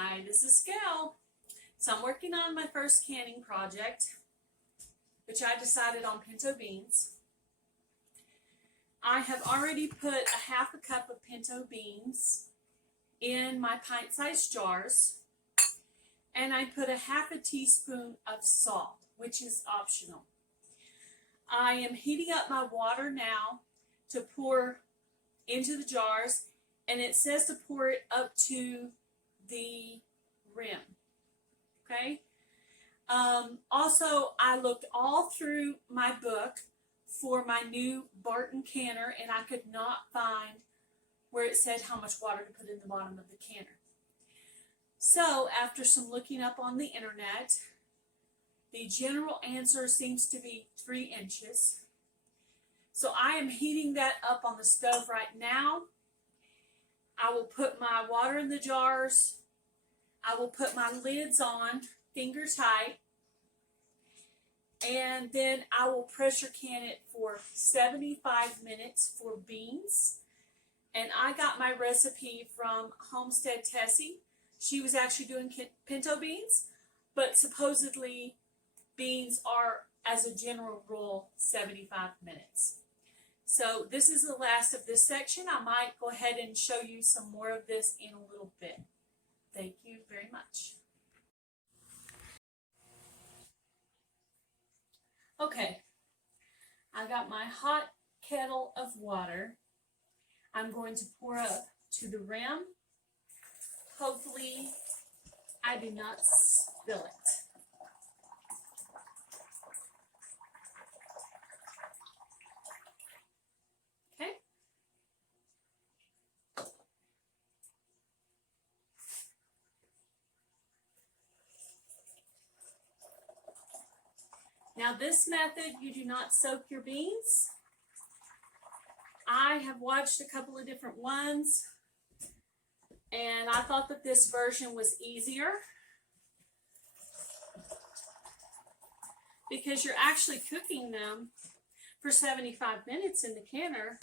Hi, this is Gail. So I'm working on my first canning project, which I decided on pinto beans. I have already put a half a cup of pinto beans in my pint-sized jars, and I put a half a teaspoon of salt, which is optional. I am heating up my water now to pour into the jars, and it says to pour it up to the rim. Okay. Also, I looked all through my book for my new Barton canner, and I could not find where it said how much water to put in the bottom of the canner. So after some looking up on the internet, the general answer seems to be 3 inches. So I am heating that up on the stove right now. I will put my water in the jars. I will put my lids on, finger tight, and then I will pressure can it for 75 minutes for beans. And I got my recipe from Homestead Tessie. She was actually doing pinto beans, but supposedly beans are, as a general rule, 75 minutes. So this is the last of this section. I might go ahead and show you some more of this in a little bit. Thank you very much. Okay, I got my hot kettle of water. I'm going to pour up to the rim. Hopefully, I do not spill it. Okay. Now this method, you do not soak your beans. I have watched a couple of different ones, and I thought that this version was easier because you're actually cooking them for 75 minutes in the canner.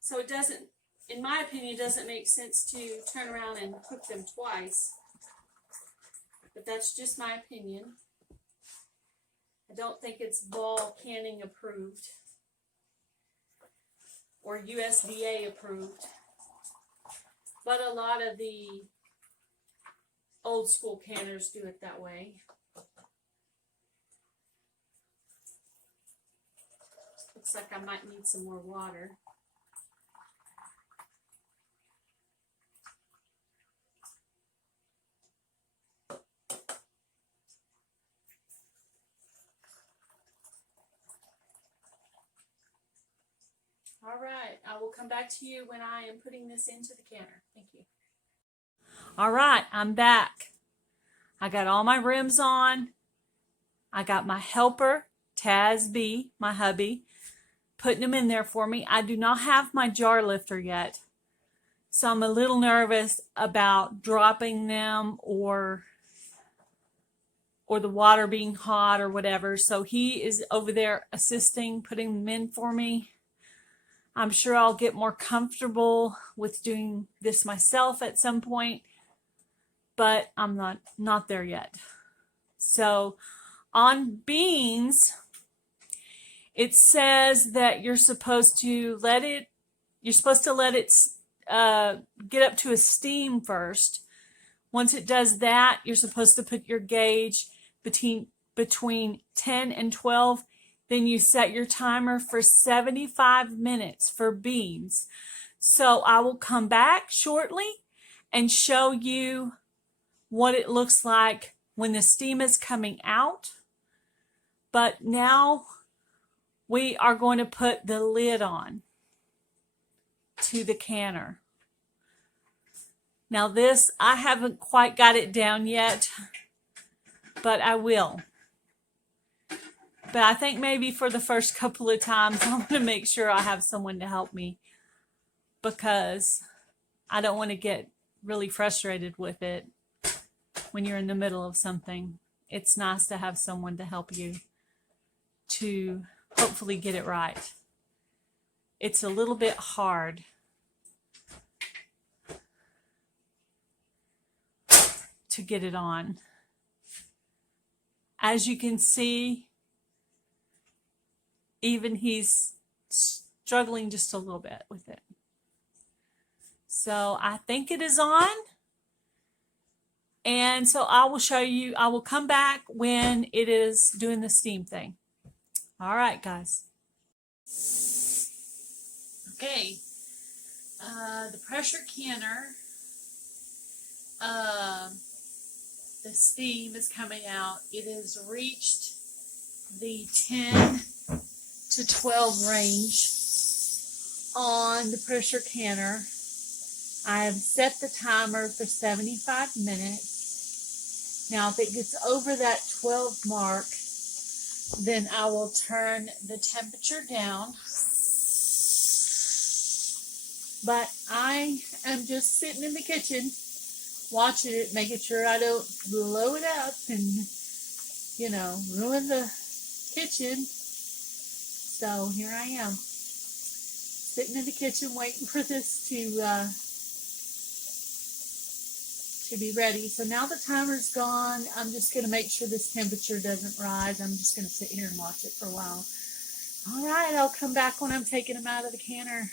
So it doesn't, in my opinion, it doesn't make sense to turn around and cook them twice. But that's just my opinion. I don't think it's Ball Canning approved or USDA approved, but a lot of the old school canners do it that way. Looks like I might need some more water. All right, I will come back to you when I am putting this into the canner. Thank you. All right, I'm back. I got all my rims on. I got my helper, Taz B, my hubby, putting them in there for me. I do not have my jar lifter yet, so I'm a little nervous about dropping them or the water being hot or whatever. So he is over there assisting, putting them in for me. I'm sure I'll get more comfortable with doing this myself at some point, but I'm not there yet. So on beans, it says that you're supposed to let it get up to a steam first. Once it does that, you're supposed to put your gauge between 10 and 12. Then you set your timer for 75 minutes for beans. So I will come back shortly and show you what it looks like when the steam is coming out. But now we are going to put the lid on to the canner. Now this, I haven't quite got it down yet, but I will. But I think maybe for the first couple of times, I want to make sure I have someone to help me because I don't want to get really frustrated with it when you're in the middle of something. It's nice to have someone to help you to hopefully get it right. It's a little bit hard to get it on. As you can see, even he's struggling just a little bit with it. So I think it is on. And so I will show you, I will come back when it is doing the steam thing. All right, guys. Okay, the pressure canner, the steam is coming out. It has reached the 10 to 12 range on the pressure canner. I have set the timer for 75 minutes. Now, if it gets over that 12 mark, then I will turn the temperature down. But I am just sitting in the kitchen, watching it, making sure I don't blow it up and, you know, ruin the kitchen. So here I am, sitting in the kitchen waiting for this to be ready. So now the timer's gone. I'm just going to make sure this temperature doesn't rise. I'm just going to sit here and watch it for a while. All right, I'll come back when I'm taking them out of the canner.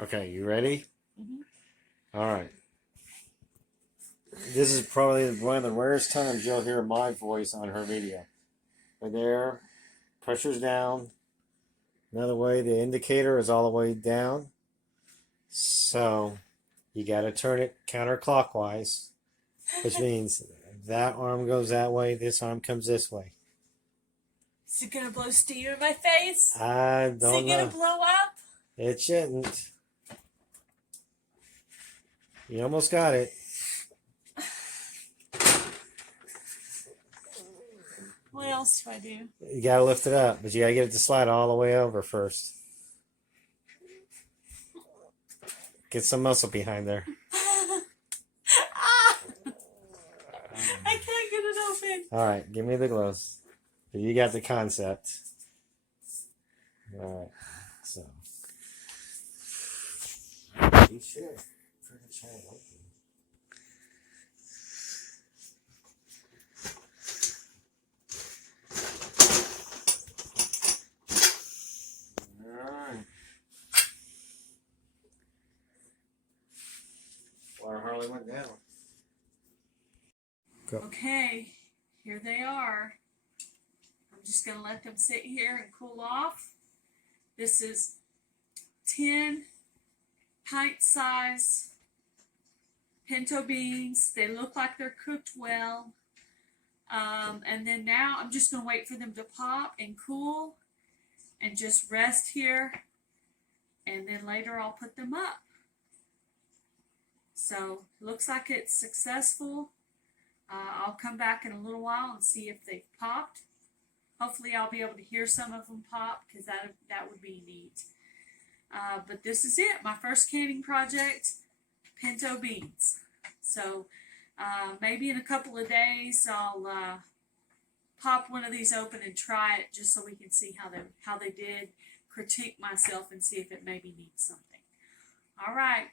Okay, you ready? Mm-hmm. All right. This is probably one of the rarest times you'll hear my voice on her video. Right there, pressure's down. Another way, the indicator is all the way down. So you got to turn it counterclockwise, which means that arm goes that way, this arm comes this way. Is it going to blow steam in my face? I don't know. Is it going to blow up? It shouldn't. You almost got it. What else do I do? You got to lift it up, but you got to get it to slide all the way over first. Get some muscle behind there. Ah! I can't get it open. All right, give me the gloves. But you got the concept. All right, so. You should. Try to open. All right. Water hardly went down. Go. Okay, here they are. I'm just going to let them sit here and cool off. This is 10 pint size pinto beans. They look like they're cooked well. And then now I'm just going to wait for them to pop and cool and just rest here. And then later I'll put them up. So looks like it's successful. I'll come back in a little while and see if they've popped. Hopefully I'll be able to hear some of them pop, because that would be neat. But this is it, my first canning project, pinto beans. So maybe in a couple of days I'll pop one of these open and try it, just so we can see how they did, critique myself and see if it maybe needs something. All right,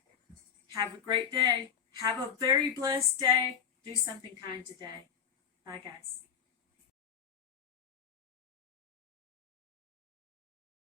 have a great day. Have a very blessed day. Do something kind today. Bye, guys.